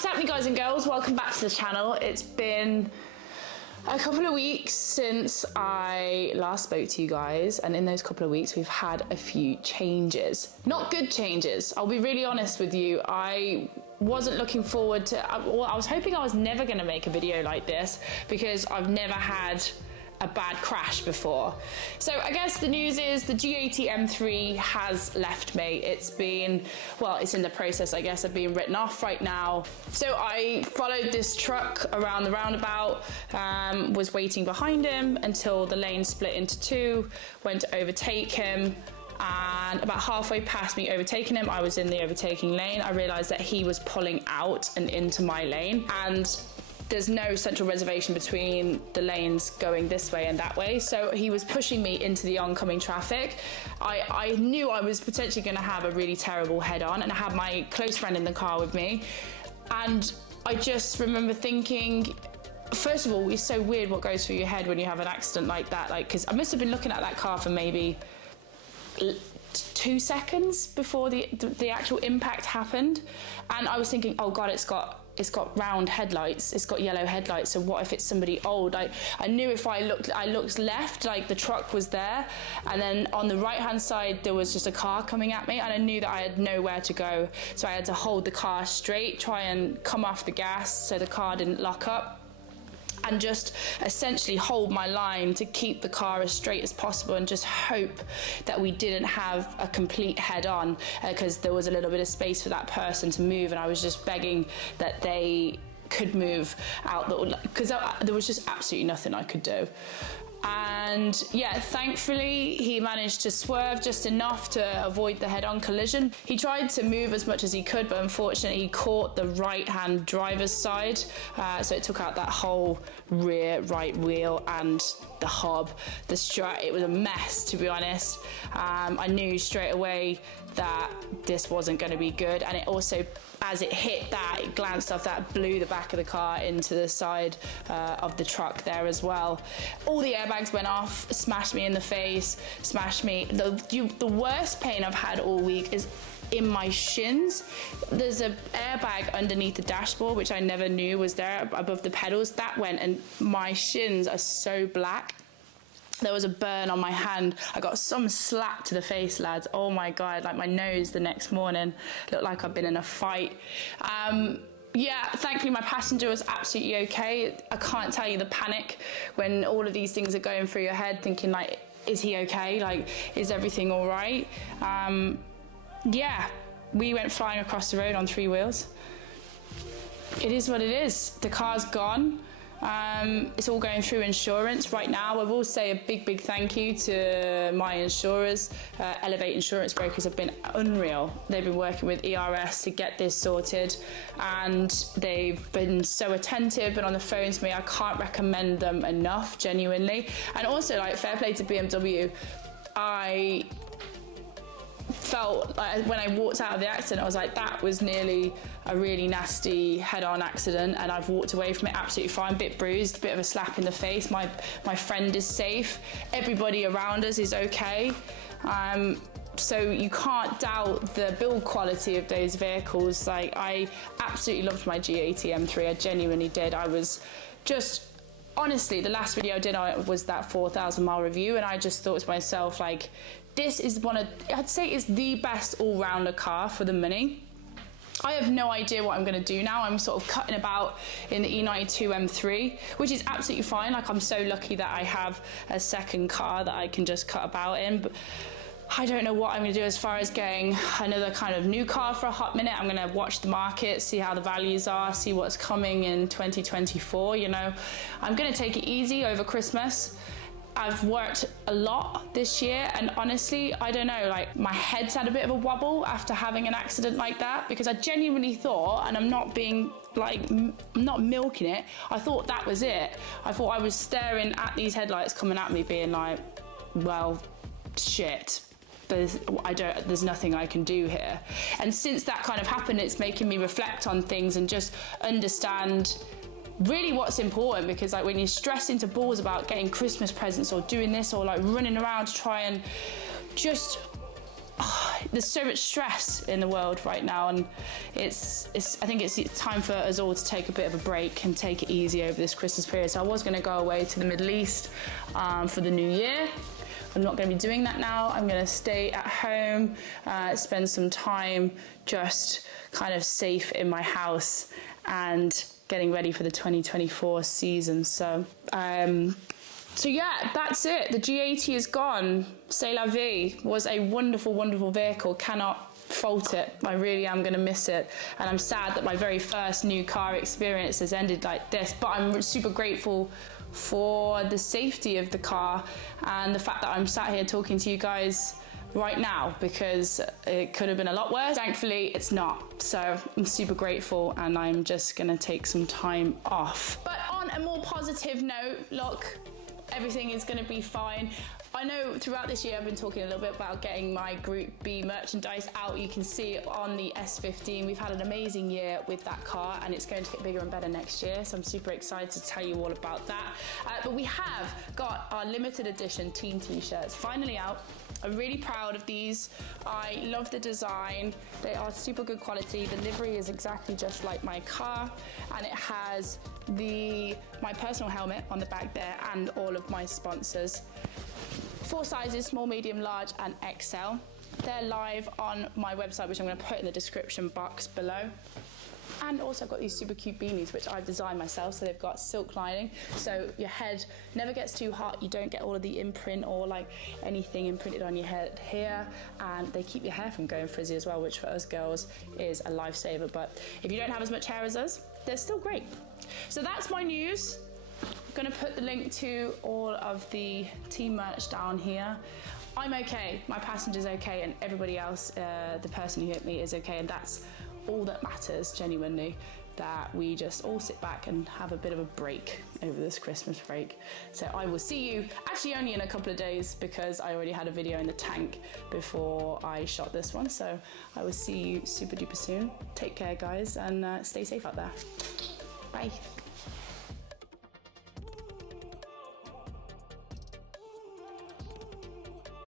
What's happening, guys and girls? Welcome back to the channel. It's been a couple of weeks since I last spoke to you guys, and in those couple of weeks we've had a few changes. Not good changes, I'll be really honest with you. I wasn't looking forward to, well, I was hoping I was never going to make a video like this because I've never had a bad crash before. So I guess the news is the G80 M3 has left me. It's been, well, it's in the process, I guess, of being written off right now. So I followed this truck around the roundabout, was waiting behind him until the lane split into two, went to overtake him, and about halfway past me overtaking him, I was in the overtaking lane. I realized that he was pulling out and into my lane, and there's no central reservation between the lanes going this way and that way. So he was pushing me into the oncoming traffic. I knew I was potentially gonna have a really terrible head on, and I had my close friend in the car with me. And I just remember thinking, first of all, it's so weird what goes through your head when you have an accident like that. Like, cause I must have been looking at that car for maybe 2 seconds before the actual impact happened. And I was thinking, oh God, it's got round headlights, it's got yellow headlights, so what if it's somebody old? I knew if I looked left, like the truck was there, and then on the right hand side there was just a car coming at me, and I knew that I had nowhere to go, so I had to hold the car straight, try and come off the gas so the car didn't lock up, and just essentially hold my line to keep the car as straight as possible and just hope that we didn't have a complete head on, because there was a little bit of space for that person to move, and I was just begging that they could move out, because there was just absolutely nothing I could do. And yeah, thankfully he managed to swerve just enough to avoid the head-on collision. He tried to move as much as he could, but unfortunately he caught the right-hand driver's side, so it took out that whole rear right wheel and the hub, the strut. It was a mess, to be honest. I knew straight away that this wasn't going to be good, and it also, as it hit that, it glanced off that, blew the back of the car into the side of the truck there as well. All the airbags went off, smashed me in the face, smashed me. The worst pain I've had all week is in my shins. There's an airbag underneath the dashboard, which I never knew was there above the pedals. That went, and my shins are so black. There was a burn on my hand. I got some slap to the face, lads. Oh my God, like my nose the next morning looked like I'd been in a fight. Yeah, thankfully my passenger was absolutely okay. I can't tell you the panic when all of these things are going through your head, thinking like, is he okay? Like, is everything all right? Yeah, we went flying across the road on 3 wheels. It is what it is. The car's gone. It's all going through insurance right now. I will say a big thank you to my insurers. Elevate Insurance Brokers have been unreal. They've been working with ERS to get this sorted, and they've been so attentive and on the phone to me. I can't recommend them enough, genuinely. And also, like, fair play to BMW. I felt like when I walked out of the accident, I was like, that was nearly a really nasty head-on accident, and I've walked away from it absolutely fine, bit bruised, a bit of a slap in the face. My friend is safe, everybody around us is okay. So you can't doubt the build quality of those vehicles. Like, I absolutely loved my G80 M3, I genuinely did. I was just, honestly, the last video I did was that 4,000 mile review, and I just thought to myself, like, this is I'd say it's the best all-rounder car for the money. I have no idea what I'm gonna do now. I'm sort of cutting about in the E92 M3, which is absolutely fine. Like, I'm so lucky that I have a second car that I can just cut about in. But I don't know what I'm gonna do as far as getting another kind of new car for a hot minute. I'm gonna watch the market, see how the values are, see what's coming in 2024, you know. I'm gonna take it easy over Christmas. I've worked a lot this year, and honestly, I don't know, like, my head's had a bit of a wobble after having an accident like that, because I genuinely thought, and I'm not being like, I'm not milking it, I thought that was it. I thought I was staring at these headlights coming at me being like, well, shit. There's nothing I can do here. And since that kind of happened, it's making me reflect on things and just understand really what's important, because like when you're stressing to balls about getting Christmas presents or doing this or like running around to try and just there's so much stress in the world right now, and I think it's time for us all to take a bit of a break and take it easy over this Christmas period. So I was going to go away to the Middle East for the new year. I'm not going to be doing that now. I'm going to stay at home, spend some time just kind of safe in my house and getting ready for the 2024 season. So yeah, that's it. The G80 is gone. C'est la vie. Was a wonderful, wonderful vehicle. Cannot fault it. I really am going to miss it. And I'm sad that my very first new car experience has ended like this, but I'm super grateful for the safety of the car and the fact that I'm sat here talking to you guys right now, because it could have been a lot worse. Thankfully, it's not. So I'm super grateful, and I'm just gonna take some time off. But on a more positive note, look, everything is gonna be fine. I know throughout this year I've been talking a little bit about getting my Group B merchandise out. You can see it on the S15. We've had an amazing year with that car, and it's going to get bigger and better next year, so I'm super excited to tell you all about that. But we have got our limited edition team t-shirts finally out. I'm really proud of these. I love the design. They are super good quality. The livery is exactly just like my car, and it has my personal helmet on the back there and all of my sponsors. 4 sizes, small, medium, large, and XL. They're live on my website, which I'm going to put in the description box below. And also I've got these super cute beanies, which I've designed myself, so they've got silk lining, so your head never gets too hot, you don't get all of the imprint or like anything imprinted on your head here, and they keep your hair from going frizzy as well, which for us girls is a lifesaver. But if you don't have as much hair as us, they're still great. So that's my news. I'm gonna put the link to all of the team merch down here. I'm okay, my passenger's okay, and everybody else, the person who hit me, is okay, and that's all that matters, genuinely, that we just all sit back and have a bit of a break over this Christmas break. So I will see you actually only in a couple of days, because I already had a video in the tank before I shot this one. So I will see you super duper soon. Take care, guys, and stay safe out there. Bye.